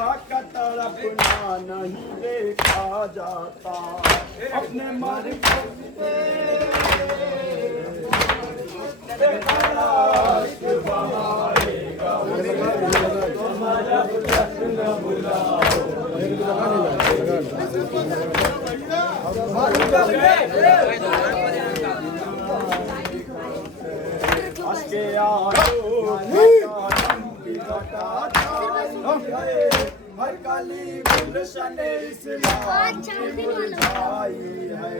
का तड़पना नहीं देखा जाता अपने मरकज पे बहाएगा जब तक न बुलाओ के हर काली गुलशन मुरझाई है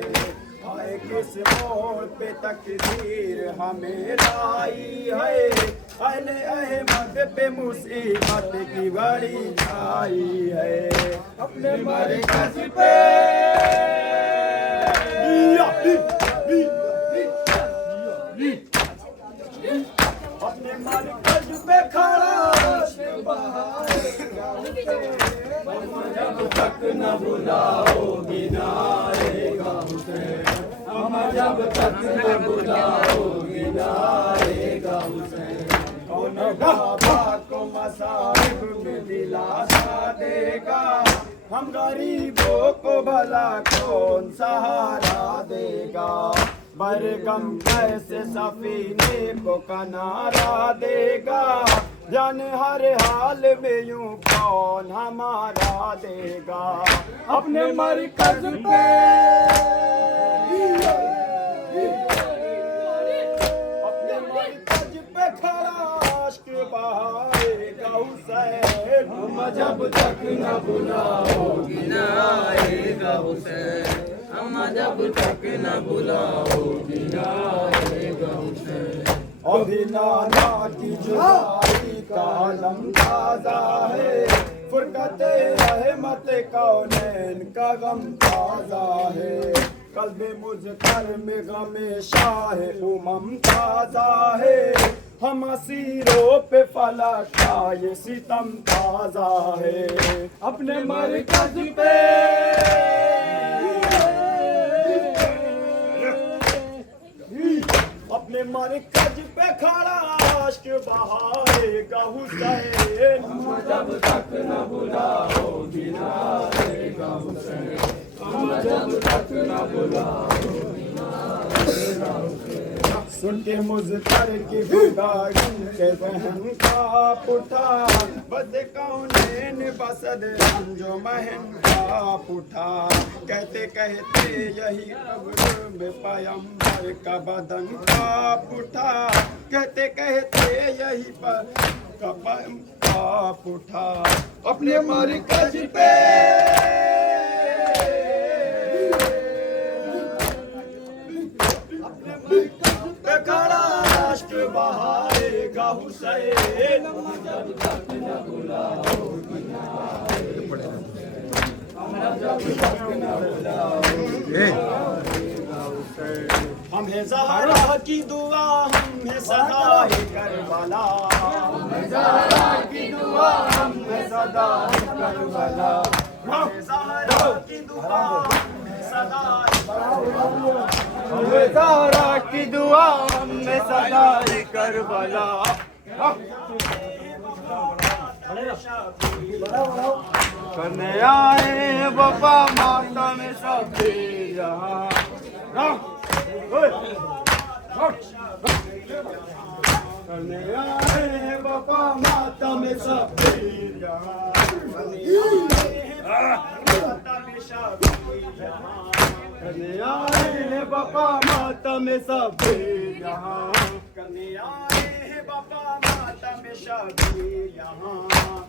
आए किस मोड़ पे तकदीर हमें लाई है अहले अहमद पे मुसीबत की बड़ी छाई है अपने मरकज पे अपने मरकज पे खड़ा जब तक न बुलाओगी ना आएगा हुसैन हम जब तक न बुलाओगी ना आएगा हुसैन कौन बाबा को मसाहिब में दिलासा देगा हम गरीबों को भला कौन सहारा देगा बरगम कैसे सफीने को किनारा देगा जान हर हाल में यूं कौन हमारा देगा अपने मरकज पे अपने मरकज पे खड़ा इश्क बहाएगा हुसैन हम जब तक न बुलाओगी ना आएगा हुसैन हम जब तक न बुलाओगी ना आएगा हुसैन अभी नाना की जुदाई का आलम ताजा है फुरकते रहमत कौनैन का गम ताजा है कल्बे मुज़्तर में गमे शाह उमम ताजा है हम असीरों पे फलक का ये सितम ताजा है अपने मरकज पे अपने मरकज पे खड़ा इश्क बहाएगा हुसैन हम जब तक न बुलाओगी ना आएगा हुसैन हम जब तक न बुलाओगी ना आएगा हुसैन सुन के मुज़्तर की गुदारी के बहन का पुठा बद कौनैन बसद जो महन का पुठा कहते कहते यही कब्र में पैगंबर का बदन का पुठा कहते कहते यही पर कपम का पुठा अपने मरकज पे खड़ा इश्क बहाएगा हुसैन जब तक न बुलाओगी ना जब तक न बुलाओगी हमें ज़हरा की दुआ हमें सदा ही करबला हमें ज़हरा की दुआ हमें सदा ही करबला हमें ज़हरा की दुआ हमें सदा ही करबला हमें ज़हरा की दुआ हमें सदा ही करबला करने आए बाबा माता में सब यहाँ करने आए बाबा माता में सब यहाँ करने आए बाबा माता में सब यहाँ करने आए बाबा माता में शादी यहाँ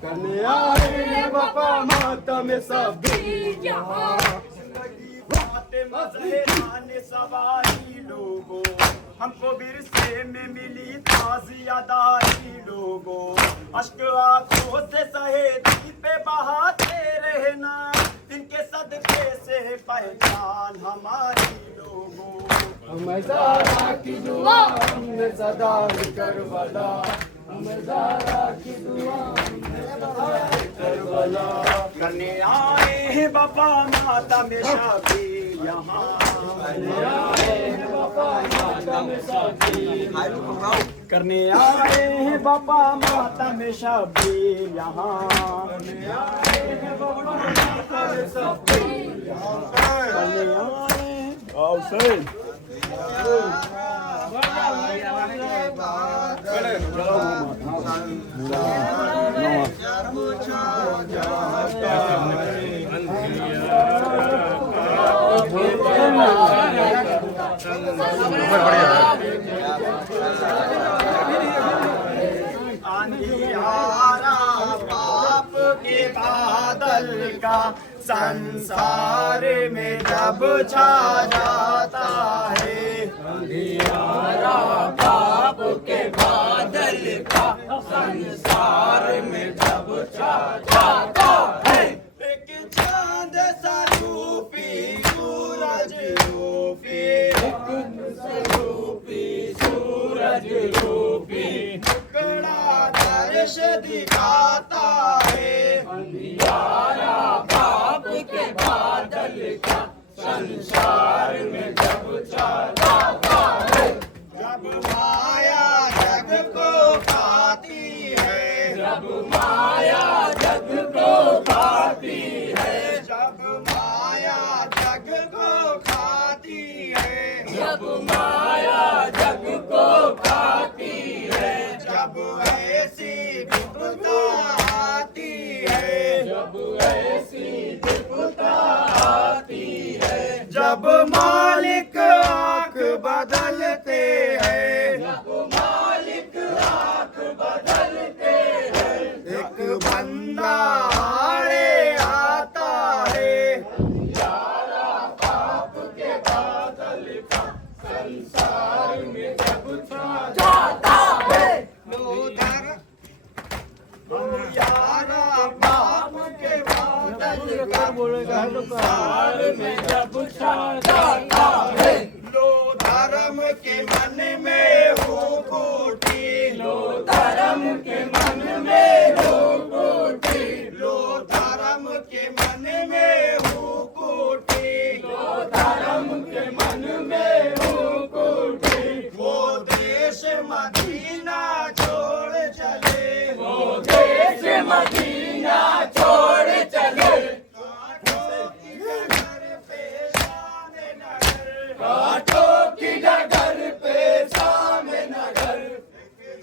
करने आए बाबा माता में सब यहाँ बातें मज़े आने सवारी लोगों हमको विरसे में मिली ताज़ियादारी लोगों अश्क आँखों से सहेदी पे बहाते रहना इनके सदक़े से पहचान हमारी लोगों हमें ज़हरा की दुआ हमने सदा करबला हमें ज़हरा की दुआ हमने सदा करबला करने आए हैं बाबा माता में शादी यहाँ करने आए हैं बाबा माता में शादी करने आए हैं बाबा माता में शादी यहाँ Sing. अंधियारा पाप के बादल का संसार में जब छा जाता है। अंधियारा पाप के बादल का संसार में जब छा जाता है। एक चांद सा रूपी सूरज रूपी, सूरज रूपी टुकड़ा दर्श दिखाता है। अंधियारा पाप के बादल का संसार में जब छा जाता है। जब माया जग को खाती है, जब माया जग को खाती है, जब माया जग को खाती है, जब माया जग को खाती है, जब ऐसी विपदा आती है, जब ऐसी विपदा आती है, जब मालिक आंख बदलते हैं, जब मालिक आंख बदलते हैं, एक बंदा आड़े आता है। अंधियारा पाप के बादल का संसार में जब छा जाता है। अंधियारा पाप के बादल का संसार में जब छा जाता है। लो धर्म के मन में हो कोटी, लो धर्म के मन में हो कोटी, लो धर्म के मन में हो कोटी, लो धर्म के मन में हो कोटी। वो देश मदीना छोड़ चले, वो देश मदीना छोड़ चले। कांटों की डगर पे सामने नगर, कांटों की डगर पे सामने नगर,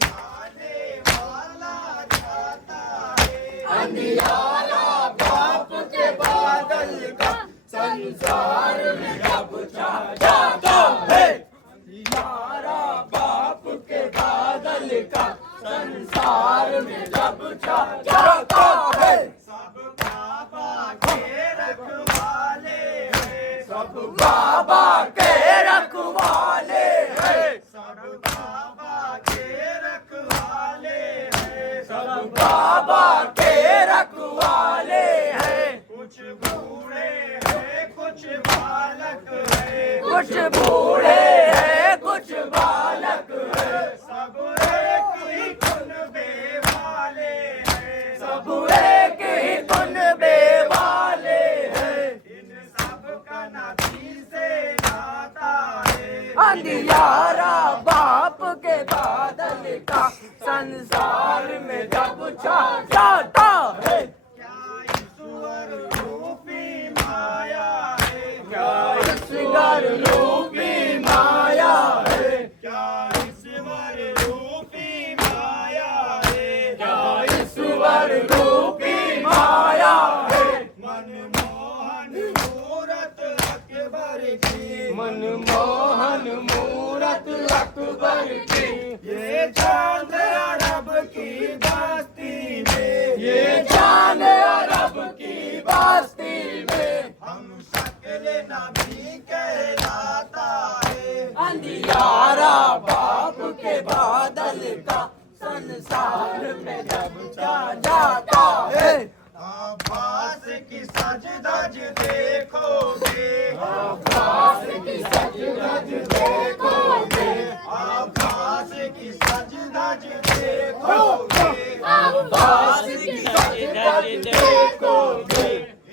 जाने वाला जाता है। अंधियारा पाप के बादल का संसार में जब छा जाता है। अंधियारा पाप के बादल का संसार में जब छा जाता है। सब बाबा के रखवाले हैं, सब बाबा के रखवाले हैं, सब बाबा के रखवाले हैं, सब बाबा के रखवाले हैं। कुछ बूढ़े हैं कुछ बालक हैं, कुछ बूढ़े हैं कुछ बालक हैं, सब एक ही कुनबे वाले हैं, सब एक ही कुनबे वाले हैं। इन सब का नबी से नाता है। अंधियारा बाप के बादल का संसार में जब छा जाता है। क्या ईश्वर रूपी माया है, क्या ईश्वर रूपी माया है, क्या ईश्वर रूपी माया है, क्या ईश्वर रूपी माया है। मनमोहन मूरत अकबर की, मनमोहन मूरत अकबर की, ये चांद अरब की बस्ती में, ये चांद अरब की बस्ती में हम शक्ल नबी कहलाता है। अंधियारा बाप के बादल का संसार में जब छा जाता है। अब्बास की सजदज देखोगे, अब्बास की सजदज देखोगे, अब्बास की सजदज देखोगे, अब्बास की सजदज देखोगे।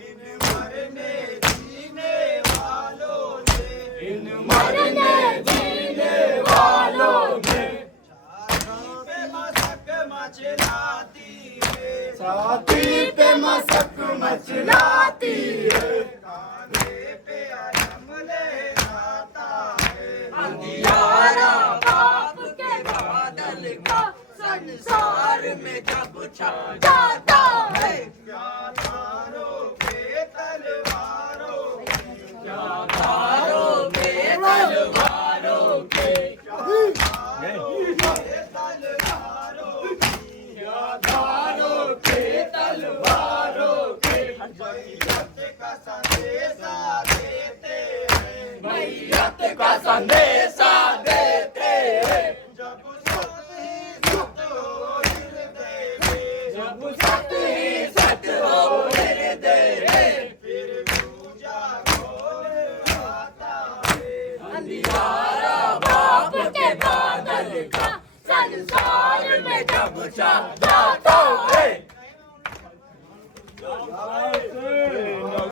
इन मरने जीने वालों ने, इन मरने जीने वालों ने छाती पे मशक मचलाती है, छाती पे मशक मचलाती है। कांधे पे अलम संदेशा देते हैं, मैयत का संदेशा देते हैं। जब सत ही सत हो हृदय में, जब सत ही सत हो हृदय में, फिर दूजा खोल आता है। अंधियारा बाप के बादल का संसार में जब छा जाता है।